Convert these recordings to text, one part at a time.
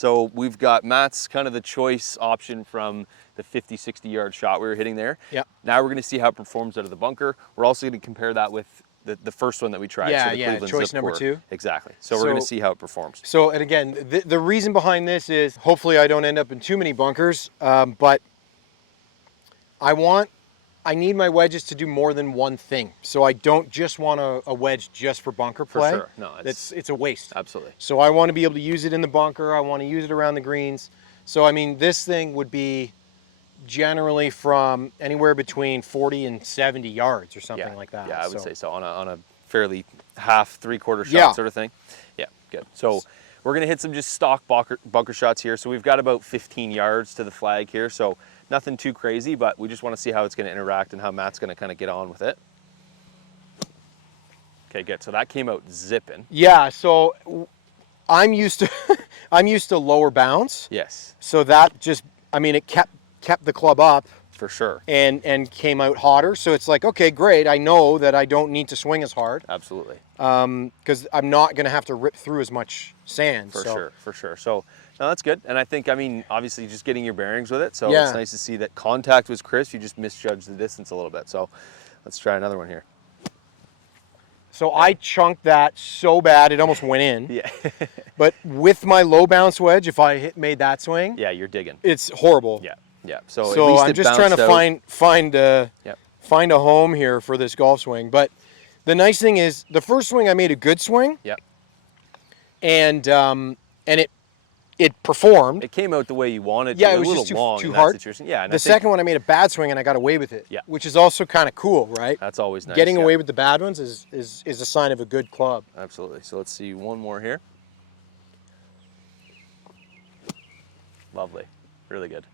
So we've got Matt's kind of the choice option from the 50, 60 yard shot we were hitting there. Yeah. Now we're going to see how it performs out of the bunker. We're also going to compare that with the first one that we tried. Yeah, so the yeah, Cleveland choice Zip number Core. 2. Exactly. So we're going to see how it performs. So, and again, the reason behind this is hopefully I don't end up in too many bunkers, but I need my wedges to do more than one thing. So I don't just want a wedge just for bunker play. For sure. No, it's a waste. Absolutely. So I want to be able to use it in the bunker. I want to use it around the greens. So, I mean, this thing would be generally from anywhere between 40 and 70 yards or something like that. Yeah, I would say so on a fairly half, 3/4 shot sort of thing. Yeah, good. So we're going to hit some just stock bunker shots here. So we've got about 15 yards to the flag here. So nothing too crazy, but we just want to see how it's going to interact and how Matt's going to kind of get on with it. Okay, good. So that came out zipping. Yeah, so I'm used to I'm used to lower bounce. Yes. So that just, I mean, it kept the club up. For sure. And came out hotter. So it's like, okay, great. I know that I don't need to swing as hard. Absolutely. Because I'm not going to have to rip through as much sand. For sure. So no, that's good. And I think, I mean, obviously just getting your bearings with it. So yeah. It's nice to see that contact was crisp. You just misjudged the distance a little bit. So let's try another one here. So I chunked that so bad it almost went in. Yeah. But with my low bounce wedge, if I made that swing, yeah, you're digging. It's horrible. Yeah. Yeah. So, so at least I'm just trying to find a home here for this golf swing. But the nice thing is, the first swing I made a good swing. Yeah. And it performed. It came out the way you wanted. Yeah, it was a just little long too in hard. That situation. Yeah. And the second one I made a bad swing and I got away with it. Yeah. Which is also kind of cool, right? That's always nice. Getting away with the bad ones is a sign of a good club. Absolutely. So let's see one more here. Lovely. Really good.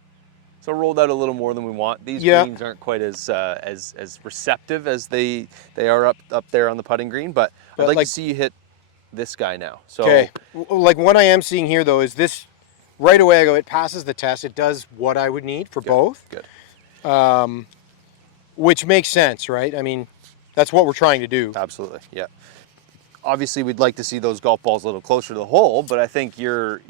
So rolled out a little more than we want. These greens aren't quite as receptive as they are up there on the putting green, but I'd like to see you hit this guy now. So okay. Like what I am seeing here though is this right away I go, it passes the test. It does what I would need for both. Good. Which makes sense, right? I mean, that's what we're trying to do. Absolutely. Yeah. Obviously we'd like to see those golf balls a little closer to the hole, but I think you're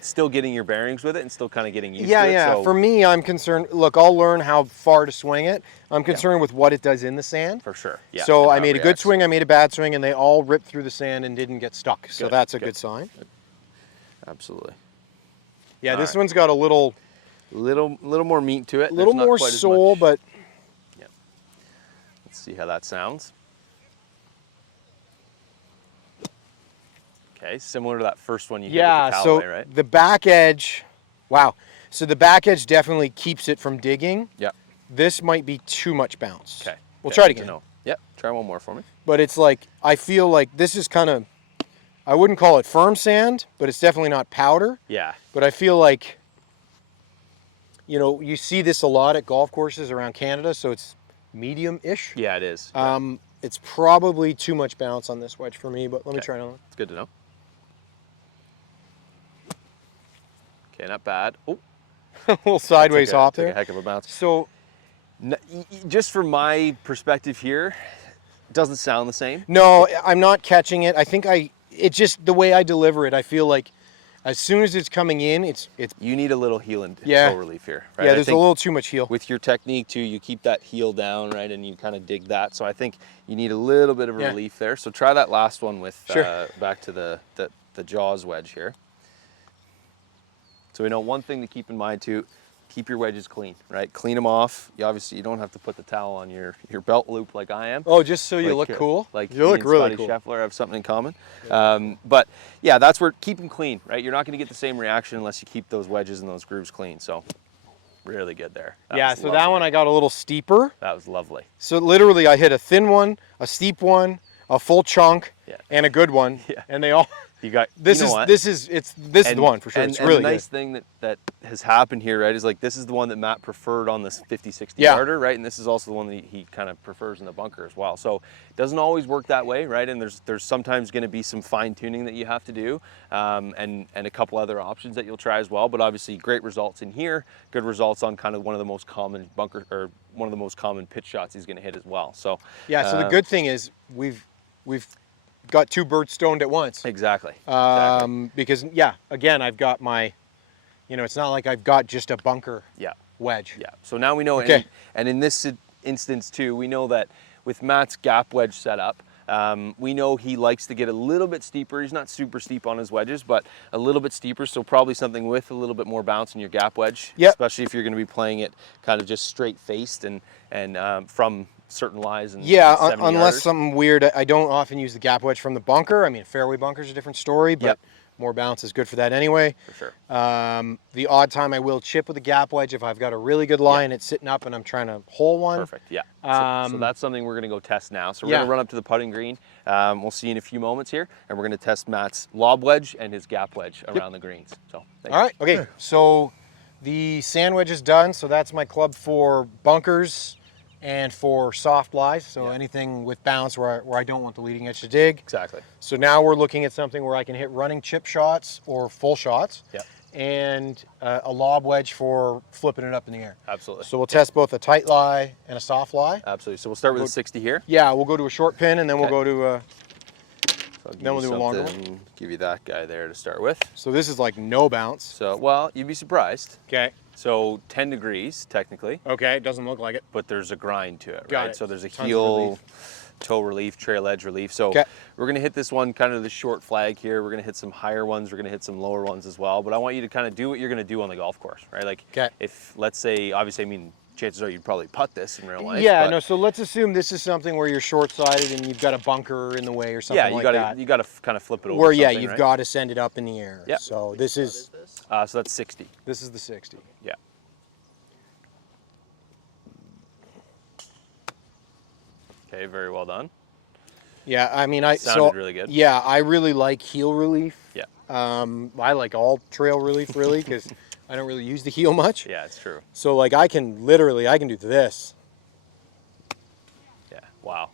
still getting your bearings with it and still kind of getting used to it. Yeah. So. For me, I'm concerned. Look, I'll learn how far to swing it. I'm concerned with what it does in the sand. For sure. Yeah. So I made a good swing, I made a bad swing, and they all ripped through the sand and didn't get stuck. So that's a good sign. Absolutely. Yeah, this one's got a little more meat to it. A little more soul, but yeah. Let's see how that sounds. Okay, similar to that first one you hit with the Callaway, so right? the back edge, wow. So the back edge definitely keeps it from digging. Yeah. This might be too much bounce. Okay. We'll try it again. Yep, try one more for me. But it's like, I feel like this is kind of, I wouldn't call it firm sand, but it's definitely not powder. Yeah. But I feel like, you know, you see this a lot at golf courses around Canada, so it's medium-ish. Yeah, it is. It's probably too much bounce on this wedge for me, but let me try another one. It's good to know. Okay, not bad. Oh, a little sideways hop there. Took a heck of a bounce. So, just from my perspective here, it doesn't sound the same. No, I'm not catching it. I think it's just the way I deliver it. I feel like as soon as it's coming in, it's. You need a little heel and toe relief here. Right? Yeah, there's a little too much heel. With your technique too, you keep that heel down, right, and you kind of dig that. So I think you need a little bit of relief there. So try that last one with back to the jaws wedge here. So we know one thing to keep in mind too, keep your wedges clean, right? Clean them off. You don't have to put the towel on your belt loop like I am. Oh, just so you look cool? Like you look really cool. cool. Scheffler have something in common. But yeah, that's where, keep them clean, right? You're not gonna get the same reaction unless you keep those wedges and those grooves clean. So really good there. So that one I got a little steeper. That was lovely. So literally I hit a thin one, a steep one, a full chunk, and a good one. Yeah. And they all... This is the one for sure. It's really the nice thing that has happened here, right, is like this is the one that Matt preferred on this 50-60 yarder, right? And this is also the one that he kind of prefers in the bunker as well. So it doesn't always work that way, right? And there's sometimes going to be some fine tuning that you have to do, and a couple other options that you'll try as well. But obviously, great results in here, good results on kind of one of the most common one of the most common pitch shots he's going to hit as well. So yeah. So the good thing is we've got two birds stoned at once. Exactly. Because yeah, again, I've got my, it's not like I've got just a bunker Yeah. wedge. Yeah. So now we know, Okay. and in this instance too, we know that with Matt's gap wedge setup, we know he likes to get a little bit steeper. He's not super steep on his wedges, but a little bit steeper. So probably something with a little bit more bounce in your gap wedge, Yep. especially if you're going to be playing it kind of just straight faced and from certain lies and Yeah, 70 unless yarders. something weird. I don't often use the gap wedge from the bunker. I mean, fairway bunker's a different story, but Yep. more bounce is good for that anyway. For sure. The odd time I will chip with a gap wedge if I've got a really good lie and it's sitting up and I'm trying to hole one. Perfect. Yeah. So that's something we're going to go test now. So we're going to run up to the putting green. We'll see in a few moments here, and we're going to test Matt's lob wedge and his gap wedge around the greens. So thanks. All right. Okay. So the sand wedge is done. So that's my club for bunkers and for soft lies. So anything with bounce where I don't want the leading edge to dig. Exactly. So now we're looking at something where I can hit running chip shots or full shots. Yeah. And a lob wedge for flipping it up in the air. Absolutely. So we'll test both a tight lie and a soft lie. Absolutely. So we'll start with a 60 here. Yeah, we'll go to a short pin and then we'll Okay. go to So then we'll do a longer something, give you that guy there to start with. so this is like no bounce. So, well, you'd be surprised. Okay. So 10 degrees technically, Okay, it doesn't look like it. but there's a grind to it, Got right? it. So there's a Tons of heel, relief. toe relief, trail edge relief. So Okay. we're gonna hit this one kind of the short flag here. We're gonna hit some higher ones. We're gonna hit some lower ones as well. But I want you to kind of do what you're gonna do on the golf course, right? Like Okay. if, let's say, obviously, I mean, chances are you'd probably putt this in real life. Yeah, but no, so let's assume this is something where you're short-sided and you've got a bunker in the way or something yeah, like that. you gotta kind of flip it over. Where yeah, something, you've right? got to send it up in the air. Yep. So this is So that's 60. this is the 60. Yeah. Okay, very well done. Yeah, I mean Sounded really good. Yeah, I really like heel relief. Yeah. I like all trail relief really because I don't really use the heel much. Yeah, it's true. So like I can do this. Yeah. Wow.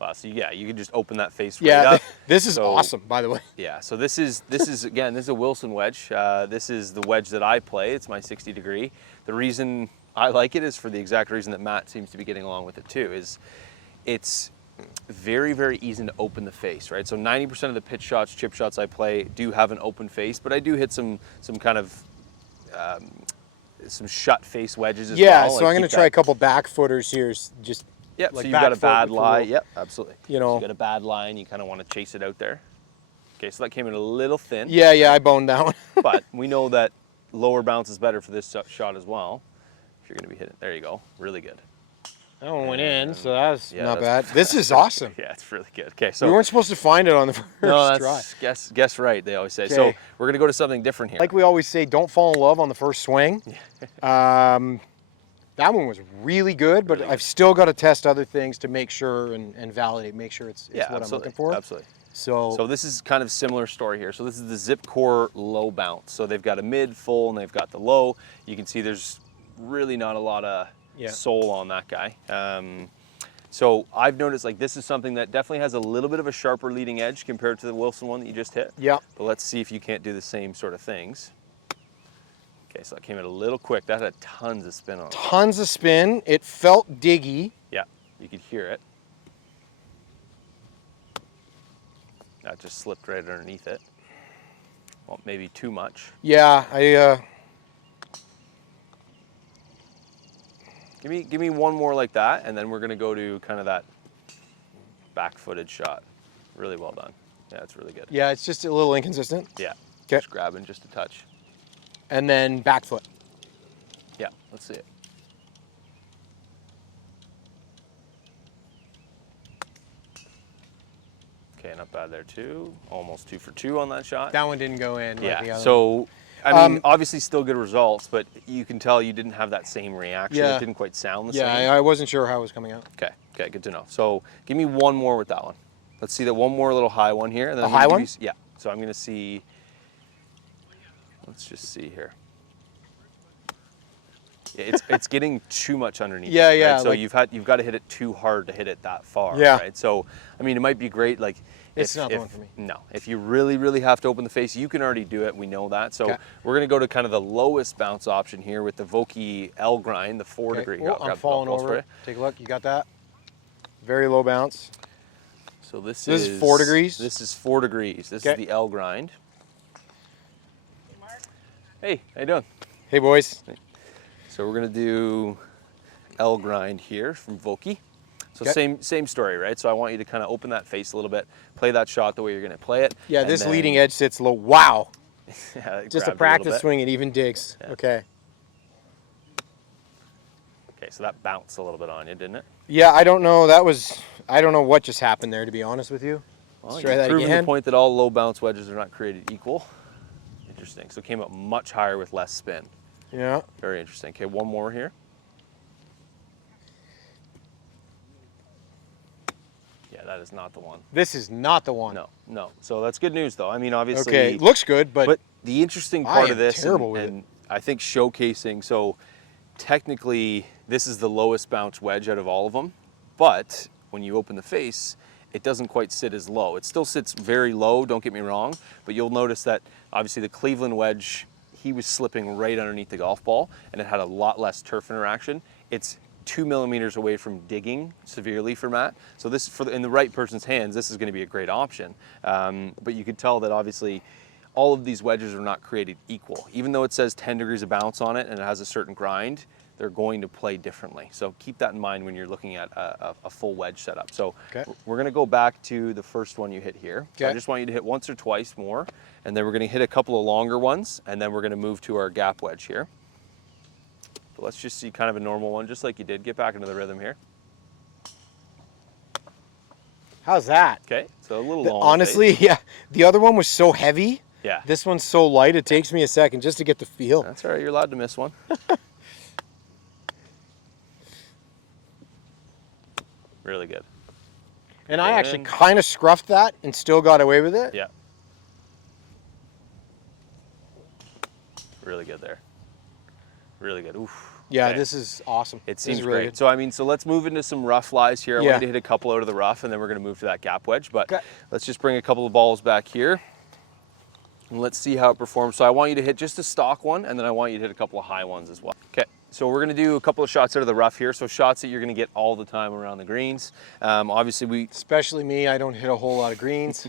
Wow. So yeah, you can just open that face right Yeah, up. this is So- awesome, by the way. Yeah. So this is again, this is a Wilson wedge. This is the wedge that I play. It's my 60 degree. The reason I like it is for the exact reason that Matt seems to be getting along with it too. Is it's very, very easy to open the face, right? So 90% of the pitch shots, chip shots I play do have an open face, but I do hit some kind of some shut face wedges as well. Yeah, so Like, I'm going to keep try that- a couple back footers here. Just Yep, like so you've back got a foot bad with the lie. little- Yep, absolutely. You So know. you got a bad lie and you kind of want to chase it out there. Okay, so that came in a little thin. Yeah, I boned that one. But we know that lower bounce is better for this shot as well. If you're going to be hitting, there you go, really good. That one went in, so that was Yeah, not that's- bad. This is awesome. Yeah, it's really good. Okay, so We weren't supposed to find it on the first no, try. that's guess right. They always say. So Okay. we're going to go to something different here. Like we always say, don't fall in love on the first swing. That one was really good, but Really I've still got to test other things to make sure and validate, make sure it's yeah, what absolutely. I'm looking for. Absolutely. So, So this is kind of similar story here. So this is the Zip Core low bounce. So they've got a mid, full, and they've got the low. You can see there's really not a lot of soul on that guy. So I've noticed like this is something that definitely has a little bit of a sharper leading edge compared to the Wilson one that you just hit. yeah. But let's see if you can't do the same sort of things. Okay, so that came in a little quick. That had tons of spin on it. Tons of spin. It felt diggy. Yeah, you could hear it. That just slipped right underneath it. Well, maybe too much. Yeah, Give me one more like that, and then we're gonna go to kind of that back-footed shot. Really well done. Yeah, it's really good. yeah, it's just a little inconsistent. Yeah. 'Kay. Just grabbing just a touch. And then back foot. Yeah, let's see it. Okay, not bad there too. Almost 2 for 2 on that shot. That one didn't go in. Like the Yeah. other one. So, I mean, obviously still good results, but you can tell you didn't have that same reaction. Yeah. It didn't quite sound the yeah, same. I wasn't sure how it was coming out. Okay, good to know. So give me one more with that one. Let's see that one more little high one here. And then A I'm gonna high give one? you yeah. So I'm gonna see. Let's just see here. Yeah, it's getting too much underneath. Yeah, it, yeah, Right? So like- you've got to hit it too hard to hit it that far. Yeah. Right. So I mean, it might be great. Like It's not the one for me. No, if you really, really have to open the face, you can already do it. We know that. So Okay. we're gonna go to kind of the lowest bounce option here with the Vokey L grind, the 4 degree. Oh, I'll grab I'm the falling golf balls over for it. Take a look. You got that? Very low bounce. So this is 4 degrees? This is 4 degrees. This is the L grind. Hey, how you doing? Hey, boys. So we're gonna do L grind here from Vokey. So same story, right? So I want you to kind of open that face a little bit, play that shot the way you're gonna play it. Yeah, this leading edge sits low. Wow. Just a a practice swing, it even digs. Yeah. Okay. Okay, so that bounced a little bit on you, didn't it? Yeah, I don't know. I don't know what just happened there, to be honest with you. Well, Let's try that proving again. the point that all low bounce wedges are not created equal. Interesting. So it came up much higher with less spin. Yeah. Very interesting. Okay, one more here. Yeah, that is not the one. This is not the one. No, no. So that's good news, though. I mean, obviously. Okay, looks good, but the interesting part of this, terrible and I think showcasing. So technically, this is the lowest bounce wedge out of all of them. But when you open the face, it doesn't quite sit as low. It still sits very low. Don't get me wrong, but you'll notice that obviously the Cleveland wedge, he was slipping right underneath the golf ball, and it had a lot less turf interaction. It's 2 millimeters away from digging severely for Matt. So this, in the right person's hands, this is going to be a great option. But you could tell that obviously all of these wedges are not created equal. Even though it says 10 degrees of bounce on it and it has a certain grind, they're going to play differently. So keep that in mind when you're looking at a full wedge setup. So we're going to go back to the first one you hit here. So I just want you to hit once or twice more, and then we're going to hit a couple of longer ones, and then we're going to move to our gap wedge here. But let's just see kind of a normal one, just like you did. Get back into the rhythm here. how's that? Okay, so a little long. Honestly, yeah. The other one was so heavy. Yeah. This one's so light, it takes me a second just to get the feel. That's all right, you're allowed to miss one. Really good. And I actually kind of scruffed that and still got away with it. Yeah. Really good there. Really good. Oof. Yeah, Okay. this is awesome. It seems really great. good. So I mean, so let's move into some rough lies here. I want you to hit a couple out of the rough, and then we're going to move to that gap wedge. But let's just bring a couple of balls back here, and let's see how it performs. So I want you to hit just a stock one, and then I want you to hit a couple of high ones as well. Okay. So we're going to do a couple of shots out of the rough here. So shots that you're going to get all the time around the greens. Obviously, especially me, I don't hit a whole lot of greens.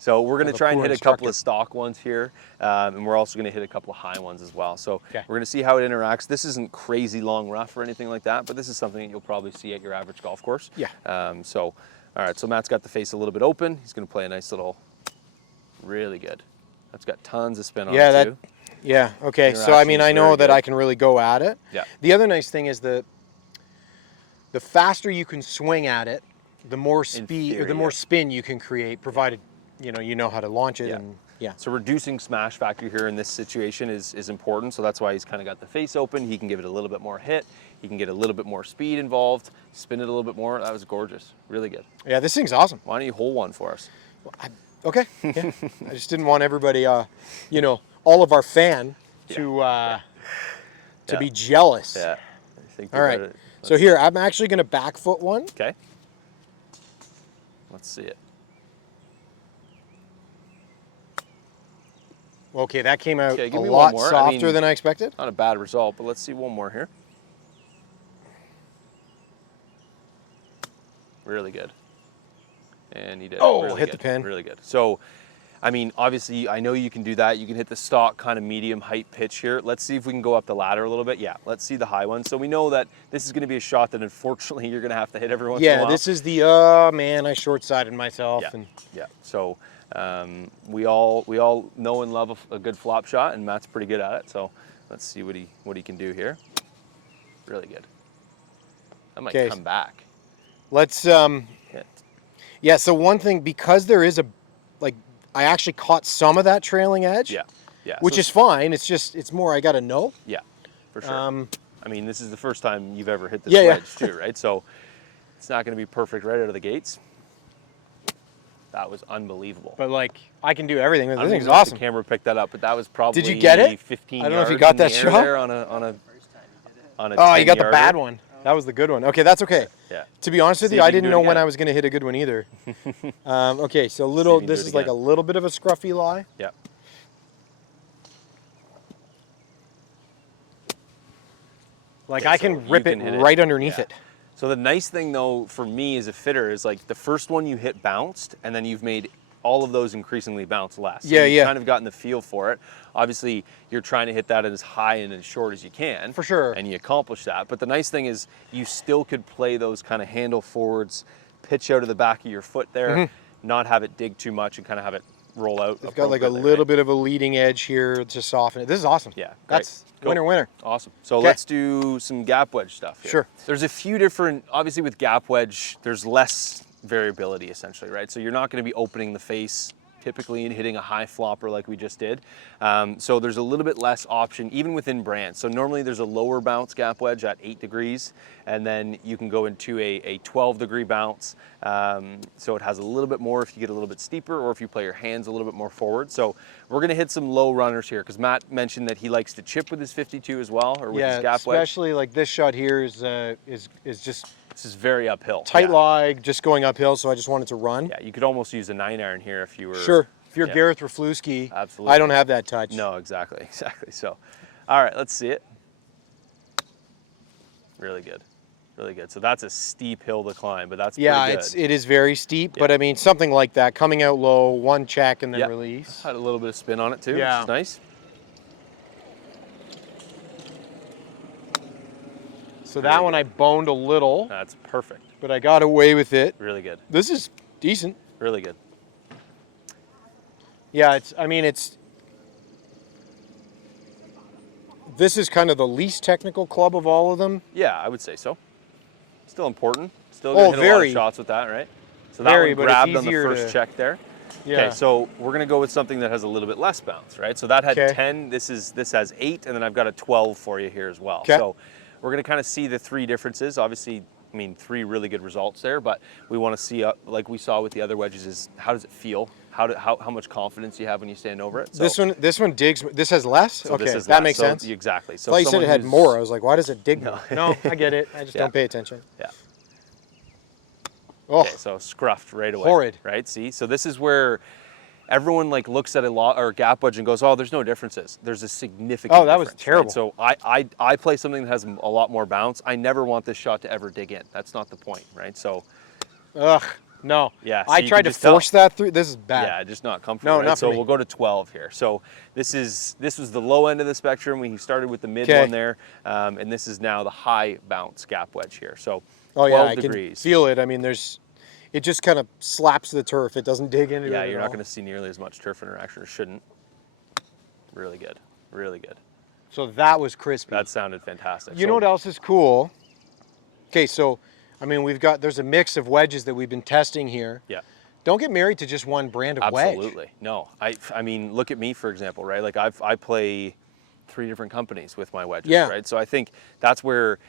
So we're going to try and hit a couple of stock ones here, and we're also going to hit a couple of high ones as well. So we're going to see how it interacts. This isn't crazy long rough or anything like that, but this is something that you'll probably see at your average golf course. Yeah. All right, so Matt's got the face a little bit open. He's going to play a nice little, really good. That's got tons of spin on it too. Yeah, okay. So I mean, I know that I can really go at it. Yeah. The other nice thing is the faster you can swing at it, the more speed or the more spin you can create, provided you know how to launch it. And so reducing smash factor here in this situation is important. So that's why he's kind of got the face open. He can give it a little bit more hit. He can get a little bit more speed involved, spin it a little bit more. That was gorgeous. Really good. Yeah, this thing's awesome. Why don't you hole one for us? Okay. Yeah. I just didn't want everybody, all of our fan to be jealous. Yeah. All right. So here, I'm actually going to back foot one. Okay. Let's see it. Okay, that came out give a me lot one more. softer than I expected. Not a bad result, but let's see one more here. Really good. And he did. Oh, really hit good. the pin. Really good. So, I mean, obviously, I know you can do that. You can hit the stock kind of medium height pitch here. Let's see if we can go up the ladder a little bit. Yeah, let's see the high one. So we know that this is going to be a shot that unfortunately you're going to have to hit every once in a while. Yeah, this is the, man, I short-sided myself. Yeah, and yeah. So we all know and love a good flop shot, and Matt's pretty good at it. So let's see what he can do here. Really good. That might come back. Let's, yeah, so one thing, because there is I actually caught some of that trailing edge. Yeah, yeah. Which is fine. It's more I got to know. Yeah, for sure. I mean, this is the first time you've ever hit this wedge too, right? So it's not going to be perfect right out of the gates. That was unbonbelievable. But I can do everything. This thing's awesome. awesome. The camera picked that up, but that was probably. Did you get it? 15 I don't know if you yards got in the that air shot. there on a Oh, you got the 10-yarder. bad one. That was the good one. Okay, that's okay. Yeah. To be honest with See you, if I you can didn't do it know when again. I was going to hit a good one either. Okay, so this is like a little bit of a scruffy lie. Yeah. I can rip it right underneath it. So the nice thing though for me as a fitter is like the first one you hit bounced, and then you've made all of those increasingly bounce less. So you've kind of gotten the feel for it. Obviously, you're trying to hit that as high and as short as you can. For sure. And you accomplish that. But the nice thing is you still could play those kind of handle forwards, pitch out of the back of your foot there, not have it dig too much and kind of have it roll out. It's got like a little bit of a leading edge here to soften it. This is awesome. Yeah, that's winner, winner. Awesome. So let's do some gap wedge stuff here. Sure. There's a few different, obviously with gap wedge, there's less variability essentially, right? So you're not going to be opening the face typically and hitting a high flopper like we just did. So there's a little bit less option even within brands. So normally there's a lower bounce gap wedge at 8 degrees, and then you can go into a 12-degree bounce. So it has a little bit more if you get a little bit steeper or if you play your hands a little bit more forward. So we're going to hit some low runners here because Matt mentioned that he likes to chip with his 52 as well, or with his gap wedge. Especially like this shot here is just this is very uphill. Tight lie, just going uphill, so I just wanted to run. Yeah, you could almost use a 9-iron here if you were... Sure. If you're Gareth Raflewski, absolutely. I don't have that touch. No, exactly. So, all right, let's see it. Really good. Really good. So that's a steep hill to climb, but that's pretty good. It is very steep, but I mean, something like that, coming out low, one check and then release. Had a little bit of spin on it too, which is nice. So that one I boned a little. That's perfect. But I got away with it. Really good. This is decent. Really good. Yeah, this is kind of the least technical club of all of them. Yeah, I would say so. Still important. Still gonna hit a lot of shots with that, right? So that one grabbed on the first check there. Yeah. Okay, so we're gonna go with something that has a little bit less bounce, right? So that had 10, this has 8, and then I've got a 12 for you here as well. So we're gonna kind of see the 3 differences. Obviously, I mean, 3 really good results there, but we want to see, like we saw with the other wedges, is how does it feel? How much confidence you have when you stand over it? So, this one digs. This has less. So okay, this has that less. makes sense. Exactly. So you said it had more. I was like, why does it dig? No, no, I get it. I just don't pay attention. Yeah. Oh, okay, so scruffed right away. Horrid. Right. See, so this is where everyone like looks at a lot or gap wedge and goes, "Oh, there's no differences." There's a significant. Oh, that was terrible. Right? So I play something that has a lot more bounce. I never want this shot to ever dig in. That's not the point, right? So. Ugh. No. Yeah. So I tried to force that through. This is bad. Yeah, just not comfortable. No, not for me. So we'll go to 12 here. So this was the low end of the spectrum. We started with the mid one there, and this is now the high bounce gap wedge here. So 12 degrees. I can feel it. I mean, it just kind of slaps the turf. It doesn't dig into it. Yeah, you're not going to see nearly as much turf interaction, or shouldn't. Really good. Really good. So that was crispy. That sounded fantastic. You know what else is cool? Okay, so I mean, there's a mix of wedges that we've been testing here. Yeah. Don't get married to just one brand of wedge. Absolutely. No. I mean, look at me, for example, right? Like I play 3 different companies with my wedges, right? So I think that's where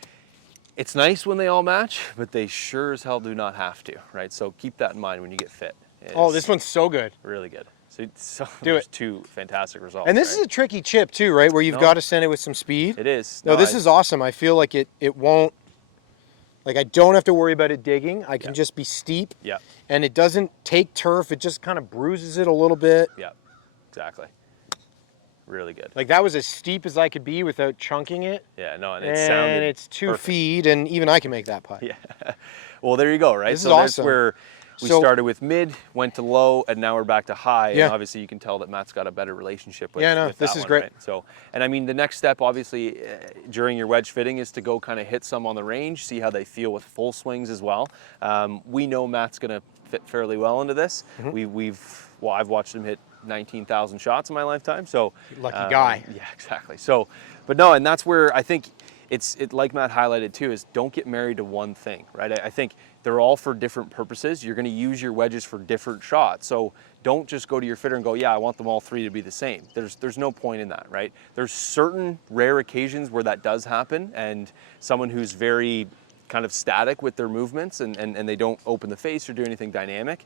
it's nice when they all match, but they sure as hell do not have to, right? So keep that in mind when you get fit. Oh, this one's so good. Really good. So do it. 2 fantastic results. And this is a tricky chip too, right? Where you've got to send it with some speed. It is. No, this is awesome. I feel like it won't. Like I don't have to worry about it digging. I can just be steep. Yeah. And it doesn't take turf. It just kind of bruises it a little bit. Yeah, exactly. Really good. Like that was as steep as I could be without chunking it. Yeah, no, and it sounded And it's 2 feet, and even I can make that putt. Yeah. Well, there you go, right? This is awesome. That's where we started with mid, went to low, and now we're back to high. And obviously you can tell that Matt's got a better relationship with, with this that is one, great. Right? So, and I mean, the next step, obviously, during your wedge fitting is to go kind of hit some on the range, see how they feel with full swings as well. We know Matt's going to fit fairly well into this. I've watched him hit 19,000 shots in my lifetime. So lucky guy. Yeah, exactly. So, but no, and that's where I think it like Matt highlighted too, is don't get married to one thing, right? I think they're all for different purposes. You're going to use your wedges for different shots. So don't just go to your fitter and go, yeah, I want them all 3 to be the same. There's no point in that, right? There's certain rare occasions where that does happen, and someone who's very kind of static with their movements and they don't open the face or do anything dynamic.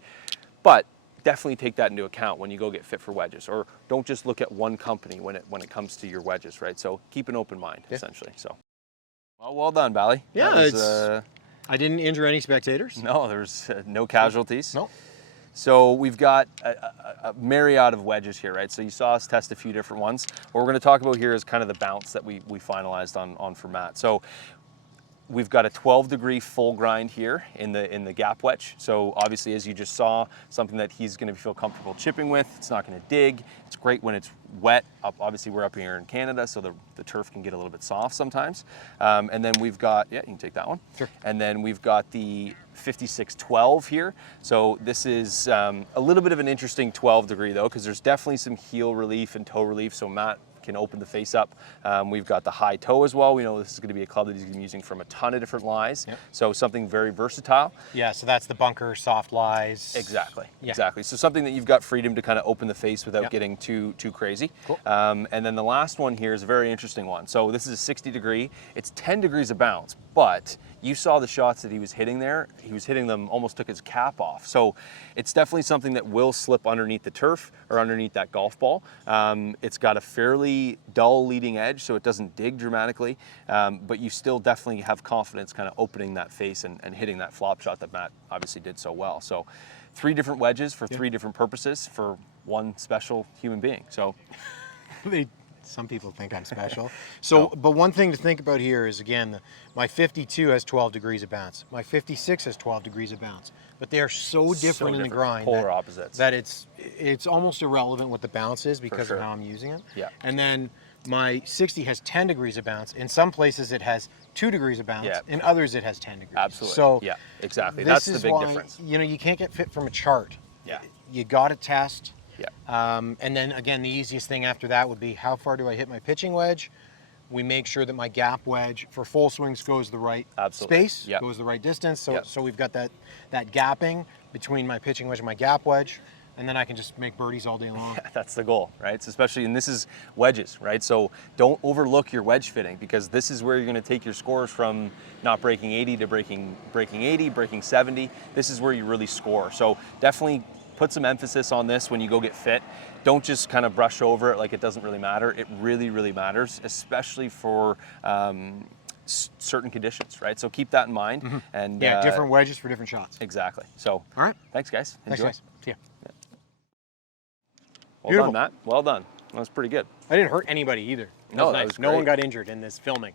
But definitely take that into account when you go get fit for wedges, or don't just look at one company when it comes to your wedges, right? So keep an open mind, essentially. So, well done, Bally. Yeah, I didn't injure any spectators. No, there's no casualties. No. So we've got a myriad of wedges here, right? So you saw us test a few different ones. What we're going to talk about here is kind of the bounce that we finalized on for Matt. So We've got a 12-degree full grind here in the gap wedge. So obviously, as you just saw, something that he's going to feel comfortable chipping with. It's not going to dig. It's great when it's wet. Obviously, we're up here in Canada, so the turf can get a little bit soft sometimes. And then we've got, yeah, you can take that one. Sure. And then we've got the 5612 here. So this is a little bit of an interesting 12-degree though, because there's definitely some heel relief and toe relief. So Matt can open the face up. We've got the high toe as well. We know this is going to be a club that he's going to be using from a ton of different lies. Yep. So something very versatile. Yeah, so that's the bunker soft lies. Exactly, Yeah. exactly. So something that you've got freedom to kind of open the face without Yep. getting too crazy. Cool. And then the last one here is a very interesting one. So this is a 60-degree. It's 10 degrees of bounce, but you saw the shots that he was hitting there. He was hitting them, almost took his cap off. So it's definitely something that will slip underneath the turf or underneath that golf ball. It's got a fairly dull leading edge, so it doesn't dig dramatically, but you still definitely have confidence kind of opening that face and hitting that flop shot that Matt obviously did so well. So 3 different wedges for 3 different purposes for one special human being. So Some people think I'm special. So, but one thing to think about here is, again, my 52 has 12 degrees of bounce. My 56 has 12 degrees of bounce. But they are so different in the grind. Polar opposites. That it's almost irrelevant what the bounce is because sure. of how I'm using it. Yeah. And then my 60 has 10 degrees of bounce. In some places it has 2 degrees of bounce. Yeah. In others it has 10 degrees. Absolutely. So yeah, exactly. this That's the is big why, difference. you know, you can't get fit from a chart. Yeah. You got to test. Yeah. And then again, the easiest thing after that would be how far do I hit my pitching wedge? We make sure that my gap wedge for full swings goes the right Absolutely. space, Yep. goes the right distance. So, Yep. so we've got that gapping between my pitching wedge and my gap wedge, and then I can just make birdies all day long. That's the goal, right? So especially, and this is wedges, right? So don't overlook your wedge fitting, because this is where you're going to take your scores from not breaking 80 to breaking 80, breaking 70. This is where you really score. So definitely put some emphasis on this when you go get fit. Don't just kind of brush over it like it doesn't really matter. It really, really matters, especially for certain conditions, right? So keep that in mind. Mm-hmm. And Yeah, different wedges for different shots. Exactly. So, All right. thanks, guys. Thanks, Enjoy. guys. See ya. Well Beautiful. done, Matt. Well done. That was pretty good. I didn't hurt anybody either. No, That was that nice. was No one great. got injured in this filming.